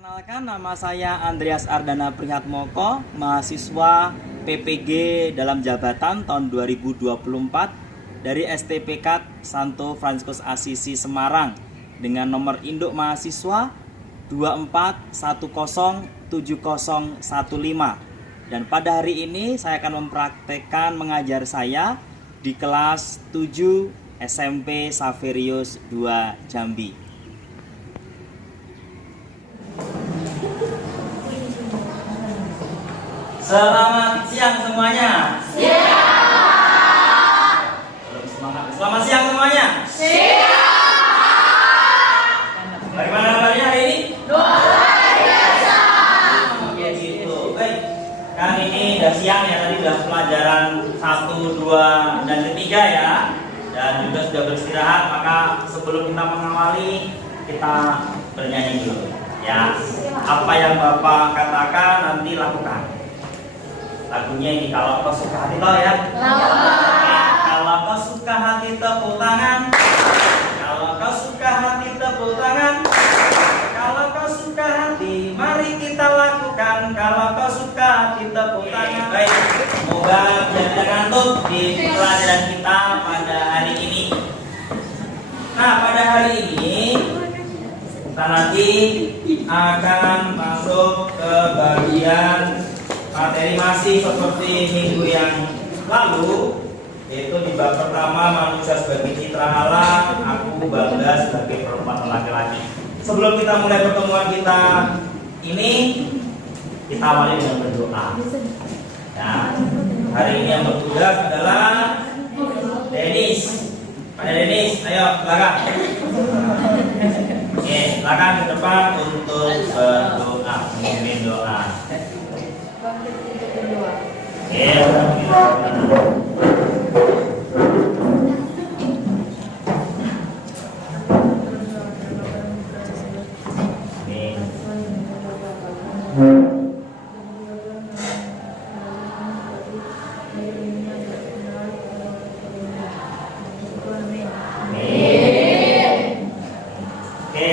Perkenalkan, nama saya Andreas Ardana Prihatmoko, mahasiswa PPG dalam jabatan tahun 2024 dari STPK Santo Fransiskus Assisi Semarang dengan nomor induk mahasiswa 24107015. Dan pada hari ini saya akan mempraktekkan mengajar saya di kelas 7 SMP Saverius 2 Jambi. Selamat siang semuanya. Siang. Selamat siang semuanya. Siang. Bagaimana kabarnya hari ini? Luar biasa. Oke gitu. Baik. Kan ini udah siang ya, tadi udah pelajaran 1, 2, dan ketiga ya. Dan juga sudah beristirahat, maka sebelum kita mengawali, kita bernyanyi dulu ya. Apa yang Bapak katakan nanti lakukan. Lagunya ini, kalau kau suka hati tau ya. Kalau kau suka hati tepuk tangan. Kalau kau suka hati tepuk tangan. Kalau kau suka hati mari kita lakukan. Kalau kau suka hati tepuk tangan. Baik, semoga jangan ngantuk di pelajaran kita pada hari ini. Nah, pada hari ini kita nanti akan masuk ke bagian materi masih seperti minggu yang lalu, yaitu di bab pertama manusia sebagai citra Allah, aku bangga sebagai perempuan laki-laki. Sebelum kita mulai pertemuan kita ini, kita awali dengan berdoa. Ya, hari ini yang bertugas adalah Denis. Pada Denis, ayo silakan. Oke, silakan ke depan untuk berdoa, memimpin doa.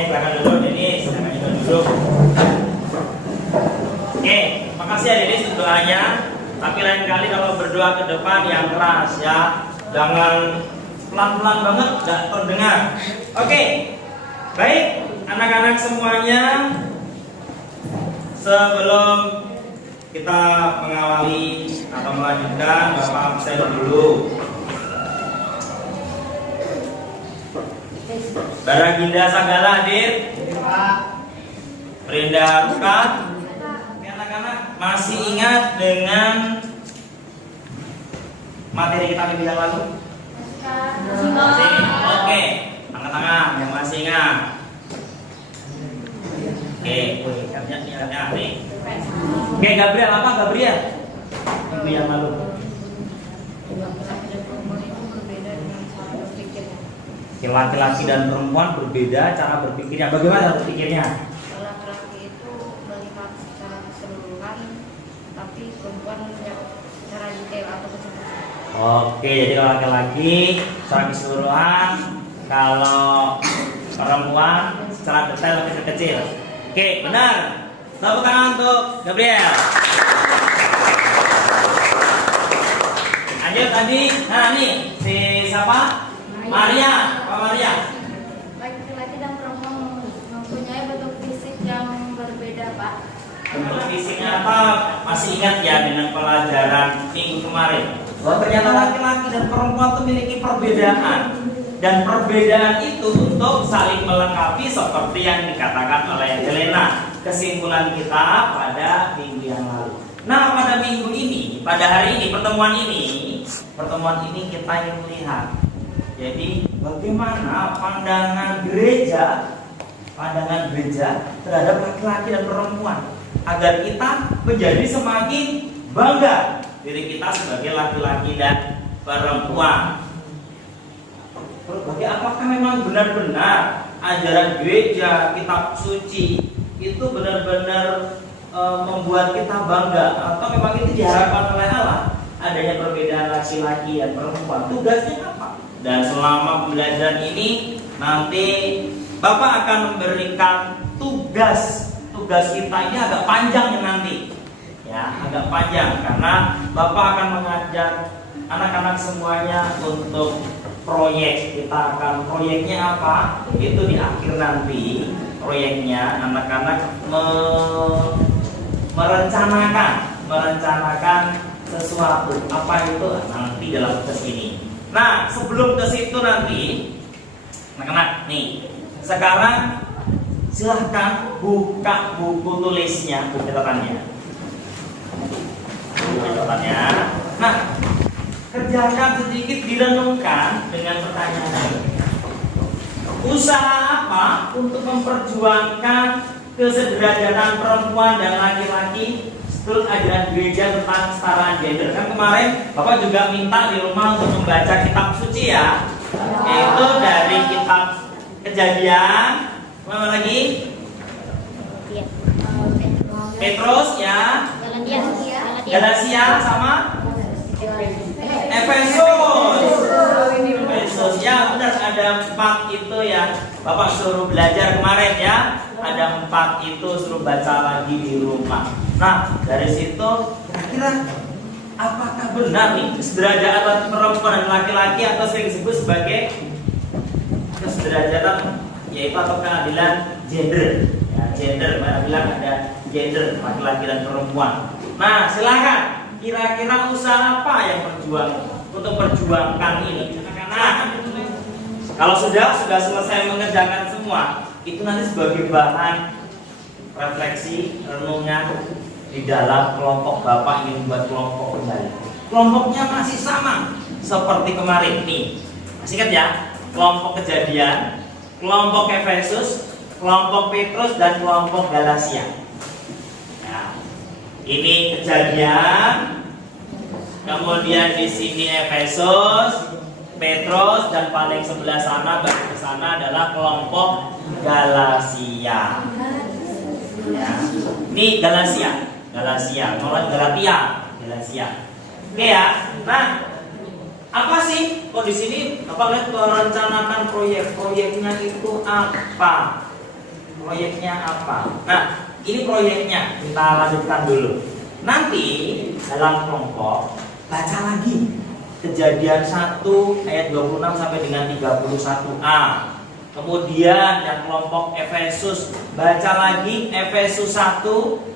Silakan duduk Denis, silakan duduk. Oke, makasih ya Denis untuk doanya. Tapi lain kali kalau berdoa ke depan yang keras ya, jangan pelan-pelan banget, gak terdengar. Oke, baik anak-anak semuanya, sebelum kita mengawali atau melanjutkan, Bapak absen dulu. Baraginda Sanggala hadir. Perinda Ruka. Anak-anak masih ingat dengan materi kita minggu yang lalu? Masih. Oke, angkat tangan yang masih ingat. Oke, nih. Oke, Gabriel, apa Gabriel? Minggu yang lalu. Laki-laki dan perempuan berbeda cara berpikirnya. Bagaimana berpikirnya? Laki-laki itu melihat secara keseluruhan, tapi perempuan melihat secara detail atau kecil-kecil. Oke, jadi kalau laki-laki secara keseluruhan, kalau perempuan secara detail lebih kecil. Oke, benar. Tepuk tangan untuk Gabriel. Lanjut tadi, nah nih si siapa? Maria, Pak Maria. Laki-laki dan perempuan mempunyai bentuk fisik yang berbeda, Pak. Bentuk fisiknya apa? Masih ingat ya dengan pelajaran minggu kemarin? Bahwa ternyata laki-laki dan perempuan itu memiliki perbedaan. Dan perbedaan itu untuk saling melengkapi seperti yang dikatakan oleh Helena. Kesimpulan kita pada minggu yang lalu. Nah, pada minggu ini, pada hari ini, pertemuan ini kita ingin melihat. Jadi bagaimana pandangan gereja terhadap laki-laki dan perempuan agar kita menjadi semakin bangga diri kita sebagai laki-laki dan perempuan. Apakah memang benar-benar ajaran gereja, kitab suci itu benar-benar membuat kita bangga, atau memang itu diharapkan oleh Allah adanya perbedaan laki-laki dan perempuan? Tugasnya apa? Dan selama pembelajaran ini nanti Bapak akan memberikan tugas tugas kita ini agak panjang ya nanti. Ya, agak panjang karena Bapak akan mengajak anak-anak semuanya untuk proyek. Kita akan proyeknya apa? Itu di akhir nanti proyeknya anak-anak merencanakan sesuatu. Apa itu? Nanti dalam tes ini. Nah, sebelum tes itu nanti anak-anak nih, sekarang silahkan buka buku tulisnya, buku catatannya. Nah, kerjakan sedikit, direnungkan dengan pertanyaan. Usaha apa untuk memperjuangkan kesederajatan perempuan dan laki-laki seturut ajaran gereja tentang kesetaraan gender? Kan kemarin Bapak juga minta di rumah untuk membaca kitab suci ya, yaitu dari kitab Kejadian, mana lagi? Petrus ya, Galatia sama Efesus ya, benar, ada 4 itu ya. Bapak suruh belajar kemarin ya, ada 4 itu, suruh baca lagi di rumah. Nah, dari situ kira-kira apakah benar nih kesederajatan perempuan dan laki-laki atau sering disebut sebagai kesederajatan, yaitu atau keadilan gender ya, gender, mana bilang ada gender laki-laki dan perempuan. Nah, silakan. Kira-kira usaha apa yang untuk perjuangkan ini? Karena kalau sudah selesai mengerjakan semua, itu nanti sebagai bahan refleksi, renungan di dalam kelompok. Bapak ingin buat kelompok kembali. Kelompoknya masih sama seperti kemarin nih. Masih ingat ya? Kelompok Kejadian, kelompok Efesus, kelompok Petrus, dan kelompok Galatia. Ini Kejadian, kemudian di sini Efesus, Petrus, dan paling sebelah sana, baru ke sana adalah kelompok Galatia. Ya. Ini Galatia, Galatia. Oke ya. Nah, apa sih? Di sini Bapak lihat merencanakan proyeknya itu apa? Proyeknya apa? Nah, ini proyeknya, kita lanjutkan dulu. Nanti dalam kelompok baca lagi Kejadian 1 ayat 26 sampai dengan 31a. Kemudian yang kelompok Efesus baca lagi Efesus 1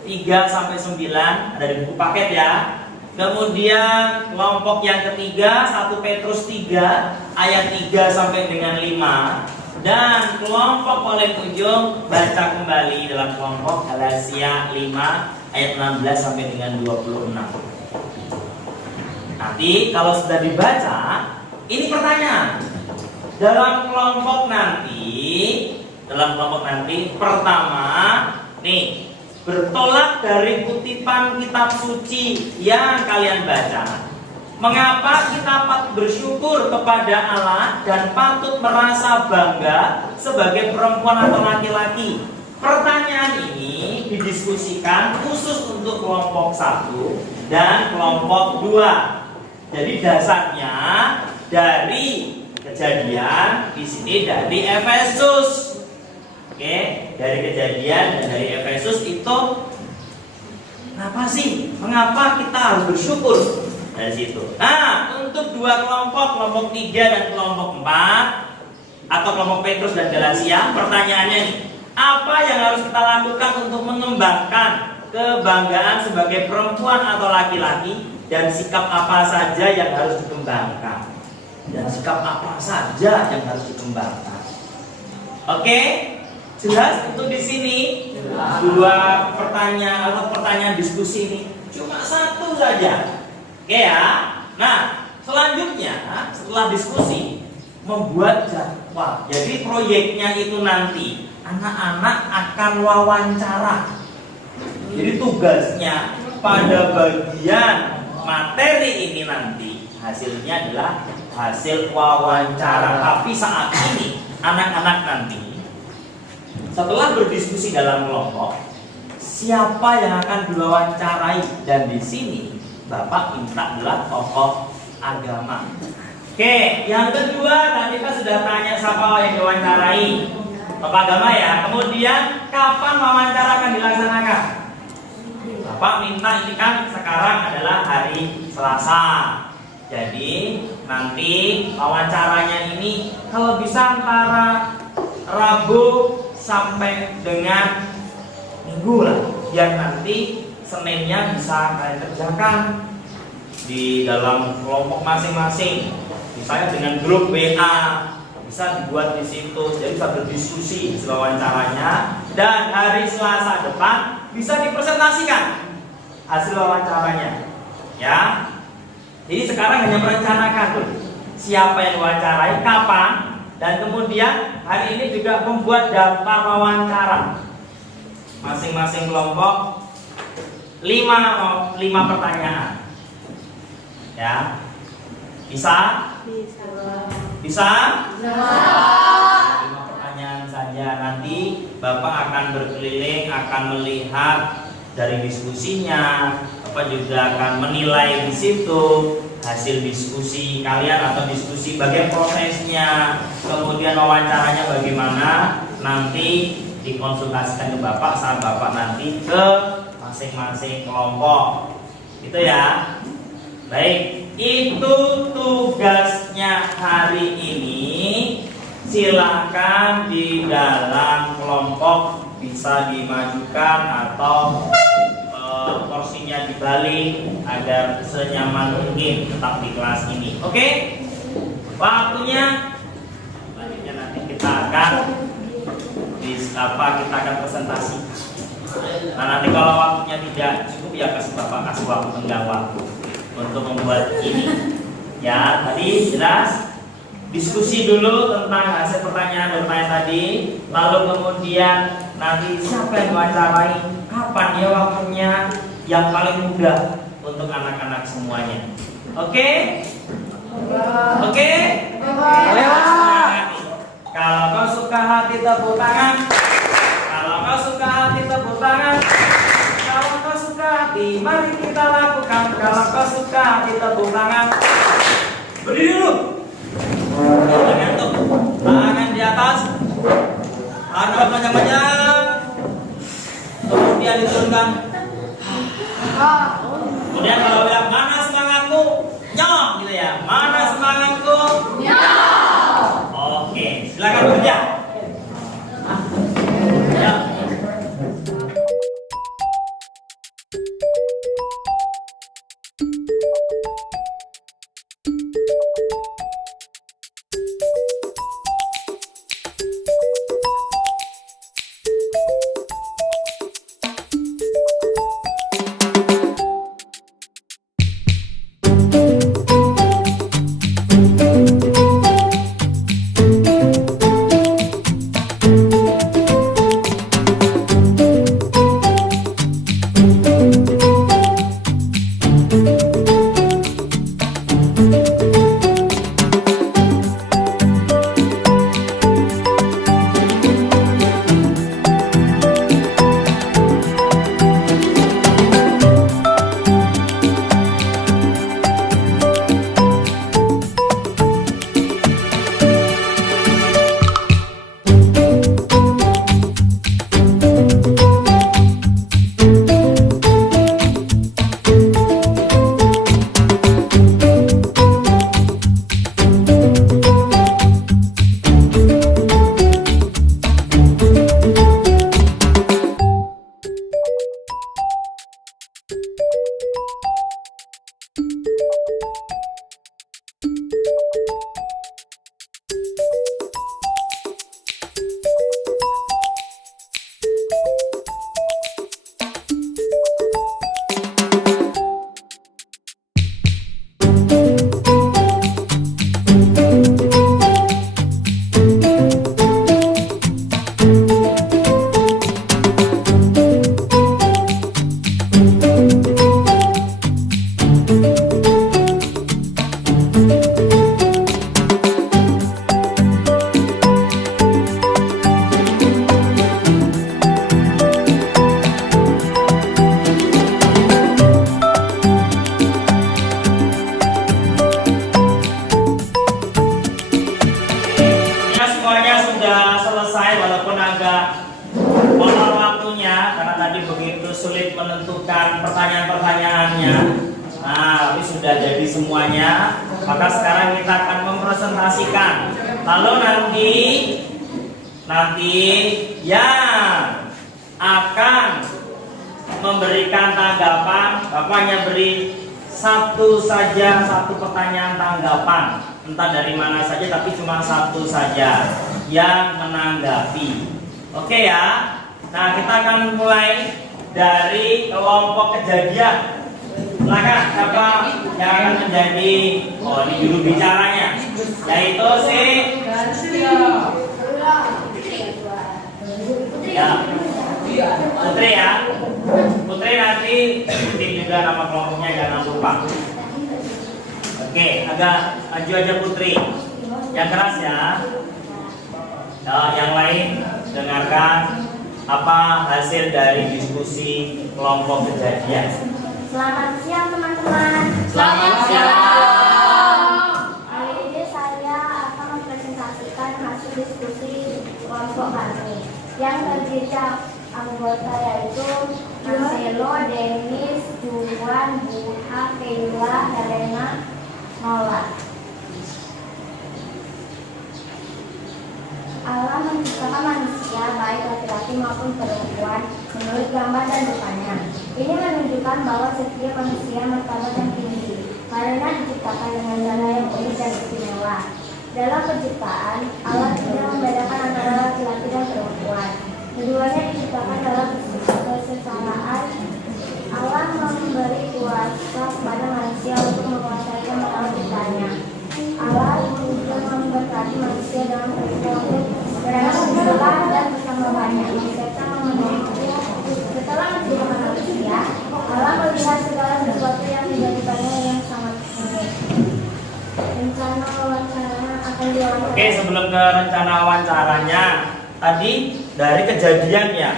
3 sampai 9, ada di buku paket ya. Kemudian kelompok yang ketiga 1 Petrus 3 ayat 3 sampai dengan 5. Dan kelompok paling ujung baca kembali dalam kelompok Galatia 5 ayat 16 sampai dengan 26. Nanti kalau sudah dibaca, ini pertanyaan. Dalam kelompok nanti pertama nih, bertolak dari kutipan kitab suci yang kalian baca. Mengapa kita patut bersyukur kepada Allah dan patut merasa bangga sebagai perempuan atau laki-laki? Pertanyaan ini didiskusikan khusus untuk kelompok 1 dan kelompok 2. Jadi dasarnya dari Kejadian, di sini dari Efesus. Oke, dari Kejadian dan dari Efesus itu apa sih? Mengapa kita harus bersyukur? Dari situ. Nah, untuk 2 kelompok 3 dan kelompok 4 atau kelompok Petrus dan Galatia, pertanyaannya nih, apa yang harus kita lakukan untuk mengembangkan kebanggaan sebagai perempuan atau laki-laki, dan sikap apa saja yang harus dikembangkan? Oke? Jelas untuk di sini 2 pertanyaan atau pertanyaan diskusi ini cuma 1 saja. Oke ya. Nah, selanjutnya setelah diskusi membuat jadwal. Jadi proyeknya itu nanti anak-anak akan wawancara. Jadi tugasnya pada bagian materi ini nanti hasilnya adalah hasil wawancara. Tapi saat ini anak-anak nanti setelah berdiskusi dalam kelompok, siapa yang akan diwawancarai, dan di sini Bapak minta adalah tokoh agama. Oke, yang kedua tadi kita sudah tanya siapa yang diwawancarai, tokoh agama ya. Kemudian kapan wawancara akan dilaksanakan? Bapak minta ini kan sekarang adalah hari Selasa. Jadi nanti wawancaranya ini kalau bisa antara Rabu sampai dengan Minggu lah, biar nanti Seninnya bisa kalian kerjakan di dalam kelompok masing-masing. Misalnya dengan grup WA bisa dibuat di situ, jadi bisa berdiskusi wawancaranya, dan hari Selasa depan bisa dipresentasikan hasil wawancaranya. Ya, jadi sekarang hanya merencanakan tuh siapa yang wawancarai, kapan, dan kemudian hari ini juga membuat daftar wawancara. Masing-masing kelompok 5 pertanyaan. Ya, bisa? Bisa? 5 pertanyaan saja. Nanti Bapak akan berkeliling, akan melihat dari diskusinya, Bapak juga akan menilai di situ hasil diskusi kalian atau diskusi bagian prosesnya, kemudian wawancaranya bagaimana, nanti dikonsultasikan ke Bapak saat Bapak nanti ke masing-masing kelompok. Itu ya. Baik, itu tugasnya hari ini. Silakan di dalam kelompok bisa dimajukan atau porsinya dibalik agar senyaman mungkin tetap di kelas ini. Oke? Waktunya selanjutnya nanti kita akan kita akan presentasi. Nah, nanti kalau waktunya tidak cukup ya Bapak kasih waktu tenggang waktu untuk membuat ini. Ya, tadi jelas diskusi dulu tentang hasil pertanyaan tadi, lalu kemudian nanti siapa yang wawancarai, kapan ya waktunya, yang paling mudah untuk anak-anak semuanya. Oke? Oke? Kalau kau suka hati tepuk tangan. Kalau kau suka hati tepuk tangan. Kalau kau suka hati mari kita lakukan. Kalau kau suka hati tepuk tangan. Berdiri dulu. Tangan tuh, tangan di atas, angkat panjang-panjang, kemudian diturunkan. Kemudian kalau bilang mana semangatmu, nyok gitu ya. Mana semangatku, nyok. Oke, silakan kerja. Ya. tadi begitu sulit menentukan pertanyaan-pertanyaannya. Nah, tapi sudah jadi semuanya. Maka sekarang kita akan mempresentasikan. Lalu nanti yang akan memberikan tanggapan, Bapaknya beri satu pertanyaan tanggapan, entah dari mana saja, tapi cuma satu saja yang menanggapi. Oke ya. Nah, kita akan mulai dari kelompok kejadian. Silakan siapa yang akan menjadi ini juru bicaranya, yaitu si Putri ya. Putri nanti sebutin juga nama kelompoknya, jangan lupa. Oke, agak maju aja Putri. Yang keras ya. Yang lain dengarkan apa hasil dari diskusi kelompok kejadian. Selamat siang teman-teman. Selamat siang. Hari ini saya akan mempresentasikan hasil diskusi kelompok kami yang terdiri anggota yaitu Marcelo, Dennis, Juwan, Buha, Keila, Helena, Nola. Allah menciptakan manusia baik laki-laki maupun perempuan menurut gambar dan rupanya. Ini menunjukkan bahwa setiap manusia martabat yang tinggi karena diciptakan dengan cara yang unik dan istimewa. Dalam penciptaan, Allah tidak membedakan antara laki-laki dan perempuan. Keduanya diciptakan dalam kesetaraan. Allah memberi kuasa kepada manusia untuk menguasai melalui ciptaannya. Allah juga memberkati manusia dalam perilaku bersama dan bersama banyak. Setelah menciptakan manusia, Allah melihat segala sesuatu yang dijadikannya yang sangat unik. Rencana wawancaranya akan dilakukan. Oke, sebelum ke rencana wawancaranya, tadi dari kejadiannya.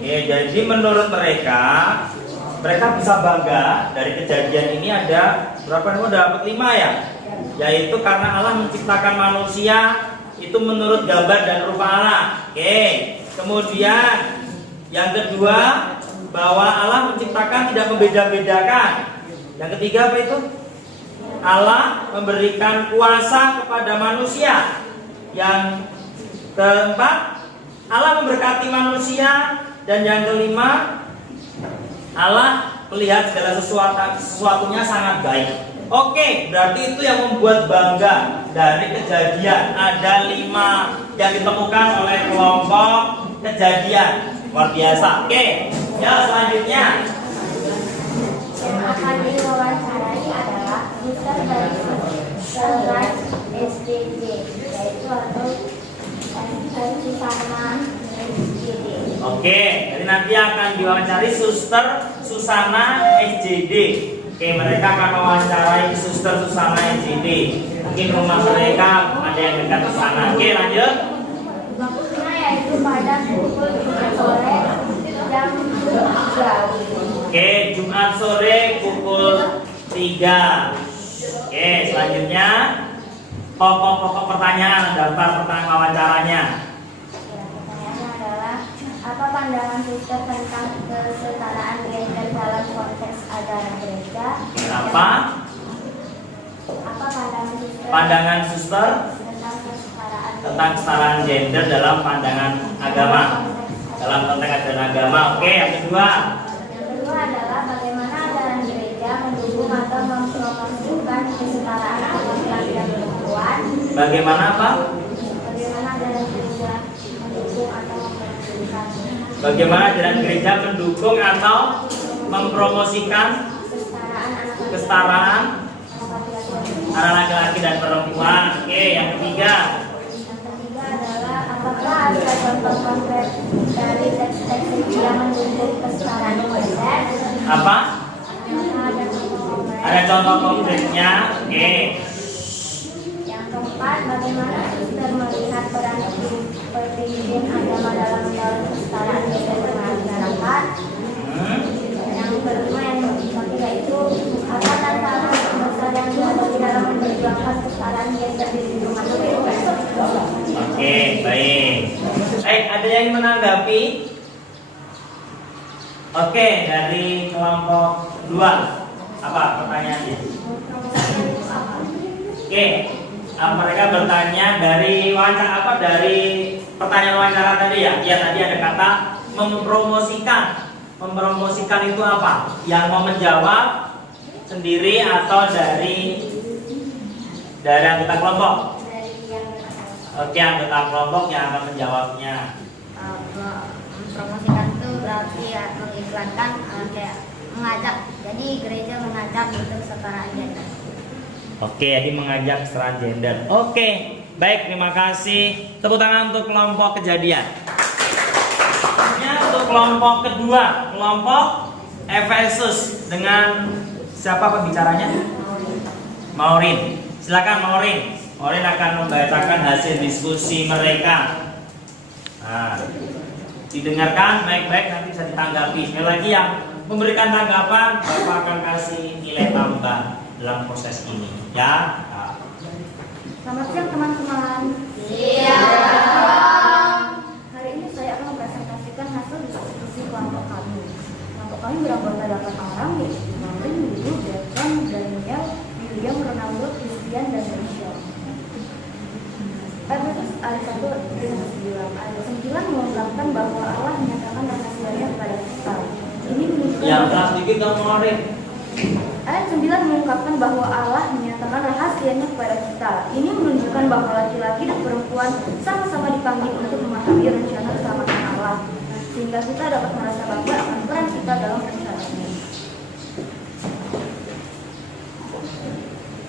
Jadi menurut mereka bisa bangga dari kejadian ini ada berapa nih? Dapat 5 ya. Yaitu karena Allah menciptakan manusia itu menurut gambar dan rupa Allah. Oke. Kemudian yang kedua, bahwa Allah menciptakan tidak membeda-bedakan. Yang ketiga apa itu? Allah memberikan kuasa kepada manusia. Yang keempat, Allah memberkati manusia. Dan yang kelima, Allah melihat segala sesuatunya sangat baik. Oke, berarti itu yang membuat bangga dari kejadian. Ada 5 yang ditemukan oleh kelompok kejadian. Luar biasa. Oke, ya selanjutnya. Yang akan diwawancarai adalah Mr. dari kelas SDG, yaitu atau Susana SJD. Oke, jadi nanti akan diwawancari Suster Susana SJD. Oke, mereka akan mewawancarai Suster Susana SJD. Mungkin rumah mereka ada yang dekat di sana. Oke, lanjut. Waktunya yaitu pada pukul 3 sore jam 3. Oke, Jumat sore pukul 3. Oke, selanjutnya pokok-pokok pertanyaan, daftar pertanyaan wawancaranya. Pertanyaannya adalah, apa pandangan suster tentang kesetaraan gender dalam konteks ajaran gereja? Apa? Apa Pandangan suster tentang kesetaraan gender dalam pandangan agama, dalam konteks ajaran agama. Oke, yang kedua. Yang kedua adalah bagaimana ajaran gereja mendukung atau mempromosikan kesetaraan laki-laki dan perempuan. Bagaimana apa? Bagaimana ajaran gereja mendukung atau mempromosikan Bagaimana ajaran gereja mendukung atau mempromosikan kesetaraan antara laki-laki dan perempuan. Oke, yang ketiga. Yang ketiga adalah apakah ada contoh konkret dari teks-teks yang mendukung kesetaraan gender? Apa? Ada contoh konkret. Ada contoh konkretnya. Oke. Yang keempat, bagaimana suster melihat peran pemimpin agama dalam mendorong kesetaraan gender di masyarakat? Yang kelima yang ketiga itu apa tantangan terbesar yang dihadapi dalam memperjuangkan kesetaraan gender di lingkungan gereja? Oke, baik. Ada yang menanggapi? Oke, dari kelompok 2 apa pertanyaannya? Oke, mereka bertanya dari wawancara apa? Dari pertanyaan wawancara tadi ya? Ya, tadi ada kata mempromosikan. Mempromosikan itu apa? Yang mau menjawab sendiri atau dari anggota kelompok? Oke, anggota kelompok yang akan menjawabnya. Mempromosikan itu berarti ya mengiklankan, kayak mengajak. Jadi gereja mengajak untuk kesetaraan gender. Oke, jadi mengajak kesetaraan gender. Oke, baik, terima kasih. Tepuk tangan untuk kelompok kejadian. Untuk kelompok kedua, kelompok Efesus dengan siapa pembicaranya? Maureen. Silakan Maureen. Maureen akan membacakan hasil diskusi mereka. Nah, didengarkan baik-baik, nanti bisa ditanggapi. Sekali lagi yang memberikan tanggapan, Bapak akan kasih nilai tambah dalam proses ini. Ya. Nah. Selamat siang teman-teman. Hari ini saya akan mempresentasikan hasil diskusi kelompok kami. Kelompok kami beranggota 8 orang, yaitu Maureen, Widu, Bertrand, Daniel, William, Ronaldo, Christian, dan Michelle. Efesus ayat 1 ayat 9. Ayat 9 mengungkapkan bahwa Allah menyatakan rahasianya kepada kita. Ini menunjukkan Yang keras sedikit dong Maureen. Ayat 9 mengungkapkan bahwa Allah menyatakan rahasianya kepada kita. Ini menunjukkan bahwa laki-laki dan perempuan sama-sama dipanggil untuk memahami rencana keselamatan Allah, sehingga kita dapat merasa bangga akan peran kita dalam rencana ini.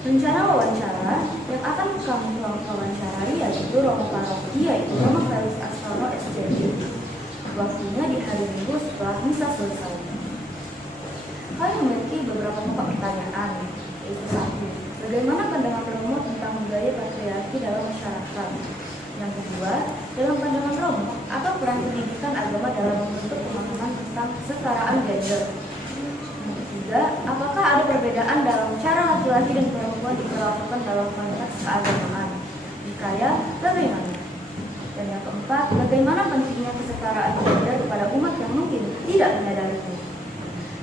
Rencana wawancara yang akan kami wawancarai yaitu Romo Paroki, yaitu Romo Felix Astrono SJD. Waktunya di hari Minggu setelah misa selesai. Kami memiliki beberapa pokok pertanyaan, yaitu 1. Bagaimana pandangan Romo tentang budaya patriarki dalam masyarakat? Yang kedua, dalam pandangan Romo, apa peran pendidikan agama dalam membentuk pemahaman tentang kesetaraan gender? Yang ketiga, apakah ada perbedaan dalam cara laki-laki dan perempuan diperlakukan dalam konteks keagamaan? Jika ya, bagaimana? Dan yang keempat, bagaimana pentingnya kesetaraan gender kepada umat yang mungkin tidak menyadarinya?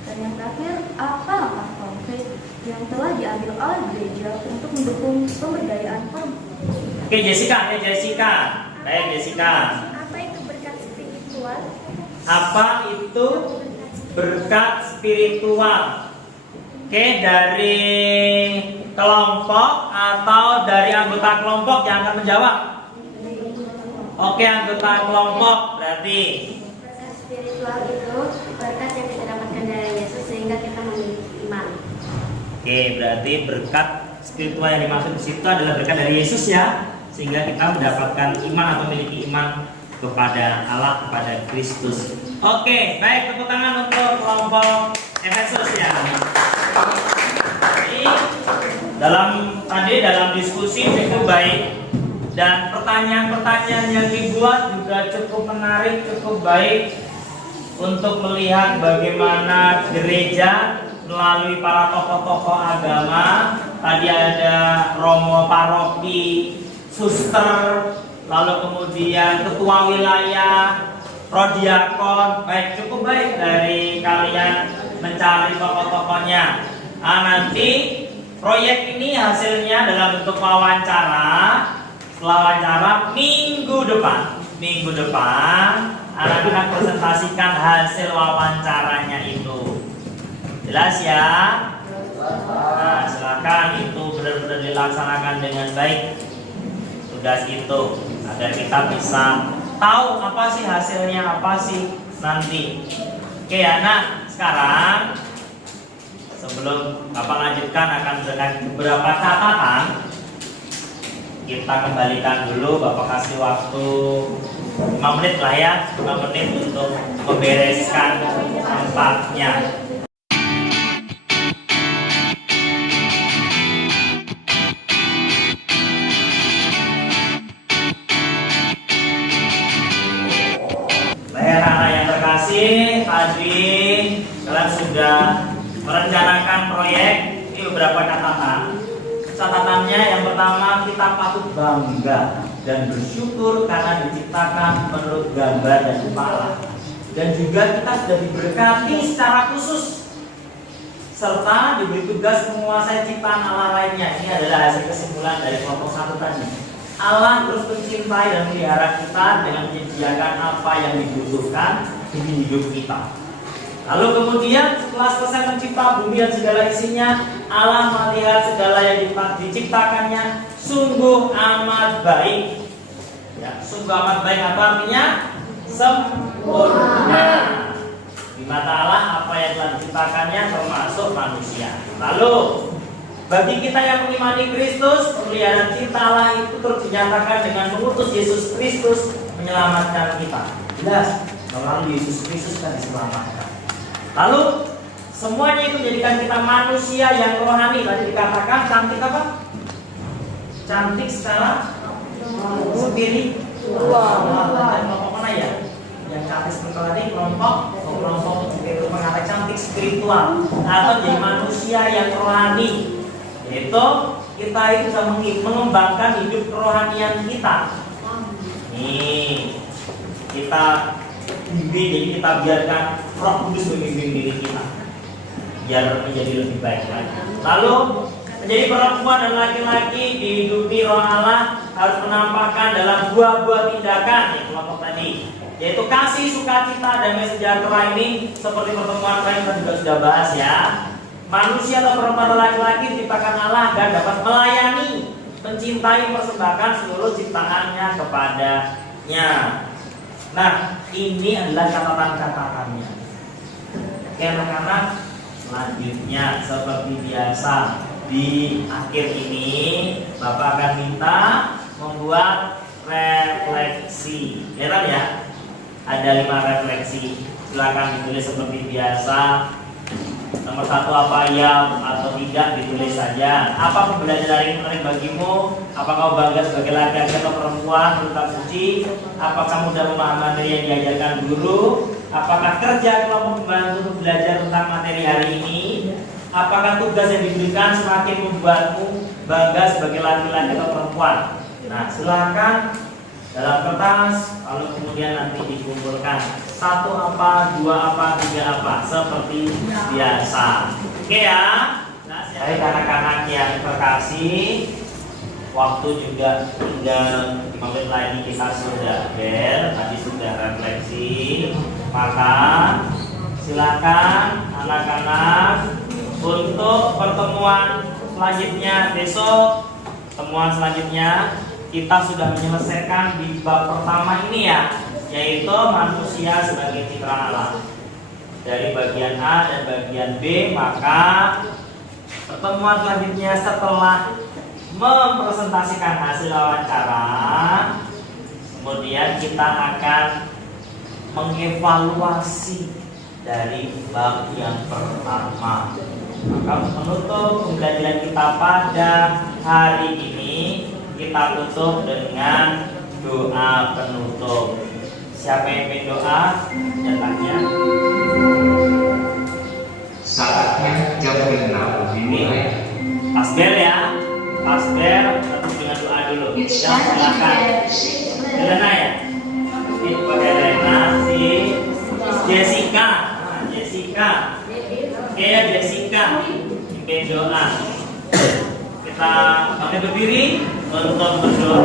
Dan yang terakhir, apa langkah konkret yang telah diambil oleh gereja untuk mendukung pemberdayaan perempuan? Oke, Jessica. Baik, Jessica. Apa itu berkat spiritual? Apa itu berkat spiritual? Oke, dari kelompok atau dari anggota kelompok yang akan menjawab? Oke, anggota kelompok berarti. Berkat spiritual itu berkat yang kita dapatkan dari Yesus sehingga kita memiliki iman. Oke, berarti berkat spiritual yang dimaksud di situ adalah berkat dari Yesus ya, sehingga kita mendapatkan iman atau memiliki iman kepada Allah, kepada Kristus. Oke, baik, tepuk tangan untuk kelompok Efesus ya. Jadi dalam diskusi cukup baik dan pertanyaan-pertanyaan yang dibuat juga cukup menarik, cukup baik untuk melihat bagaimana gereja melalui para tokoh-tokoh agama. Tadi ada Romo Paroki, suster, lalu kemudian ketua wilayah, prodiakon. Baik, cukup baik dari kalian mencari tokoh-tokohnya. Nanti proyek ini hasilnya dalam bentuk wawancara. Setelah wawancara minggu depan anak akan presentasikan hasil wawancaranya itu. Jelas ya? Nah, silakan itu benar-benar dilaksanakan dengan baik tugas itu agar kita bisa tahu apa sih hasilnya, apa sih nanti. Oke ya, nah sekarang sebelum Bapak lanjutkan akan berikan beberapa catatan. Kita kembalikan dulu, Bapak kasih waktu 5 menit lah ya, 5 menit untuk membereskan tempatnya. Anak-anak yang terkasih, tadi kalian sudah merencanakan proyek. Ini beberapa catatan. Catatannya yang pertama, kita patut bangga dan bersyukur karena diciptakan menurut gambar dan rupa Allah. dan juga kita sudah diberkati secara khusus serta diberi tugas menguasai ciptaan Allah lainnya. Ini adalah hasil kesimpulan dari kelompok 1 tadi. Allah terus mencintai dan melihara kita dengan menyediakan apa yang dibutuhkan di hidup kita. Lalu kemudian setelah selesai mencipta bumi dan segala isinya, Allah melihat segala yang diciptakannya sungguh amat baik. Ya, sungguh amat baik apa artinya? Sempurna. Di mata Allah apa yang telah diciptakannya termasuk manusia. Lalu bagi kita yang mengimani Kristus, pemeliharaan cinta Allah itu terus dinyatakan dengan mengutus Yesus Kristus menyelamatkan kita. Jelas, melalui Yesus Kristus kita diselamatkan. Lalu semuanya itu menjadikan kita manusia yang rohani. Tadi dikatakan cantik apa? Cantik secara spiritual. Kelompok mana ya? Yang cantik seperti tadi kelompok itu mengatakan cantik spiritual atau jadi manusia yang rohani. Yaitu kita itu bisa mengembangkan hidup kerohanian kita. Nih, kita bimbing, jadi kita biarkan Roh Kudus membimbing diri kita biar menjadi lebih baik lagi. Lalu menjadi perempuan dan laki-laki dihidupi Roh Allah harus menampakkan dalam buah-buah tindakan yang kelompok tadi, yaitu kasih, sukacita, damai sejahtera. Ini seperti pertemuan lain kita juga sudah bahas ya. Manusia atau perempuan atau laki-laki diciptakan Allah agar dapat melayani, mencintai, mempersembahkan seluruh ciptaannya kepadanya. Nah, ini adalah catatan-catatannya. Oke anak-anak, selanjutnya seperti biasa di akhir ini Bapak akan minta membuat refleksi. Lihat ya, ada 5 refleksi. Silakan ditulis seperti biasa. Nomor 1 apa ya atau tidak ditulis saja. Apa pembelajaran ini menarik bagimu? Apakah kau bangga sebagai laki-laki atau perempuan berkitab suci? Apakah mudah memahami materi yang diajarkan guru? Apakah kerja kelompok membantu untuk belajar tentang materi hari ini? Apakah tugas yang diberikan semakin membuatmu bangga sebagai laki-laki atau perempuan? Nah, silakan dalam kertas, lalu kemudian nanti dikumpulkan. 1 apa, 2 apa, 3 apa, seperti biasa. Oke ya. Baik anak-anak yang terkasih, waktu juga tinggal 5 menit lagi kita sudah tadi sudah refleksi. Maka silakan anak-anak untuk pertemuan selanjutnya besok. Pertemuan selanjutnya kita sudah menyelesaikan di bab pertama ini ya, yaitu manusia sebagai ciptaan Allah. Dari bagian A dan bagian B, maka pertemuan selanjutnya setelah mempresentasikan hasil wawancara, kemudian kita akan mengevaluasi dari bab yang pertama. Maka menutup pembelajaran kita pada hari ini, kita tutup dengan doa penutup. Siapa yang ingin doa? Datangnya. Saatnya jam 6 dimulai. Tasbel ya. Tasbel tutup dengan doa dulu. Ya, silakan. Helena ya. Ini pakai Helena, si Jessica. Nah, Jessica. Oke ya Jessica. Ingin doa. Kita berdiri untuk berdoa.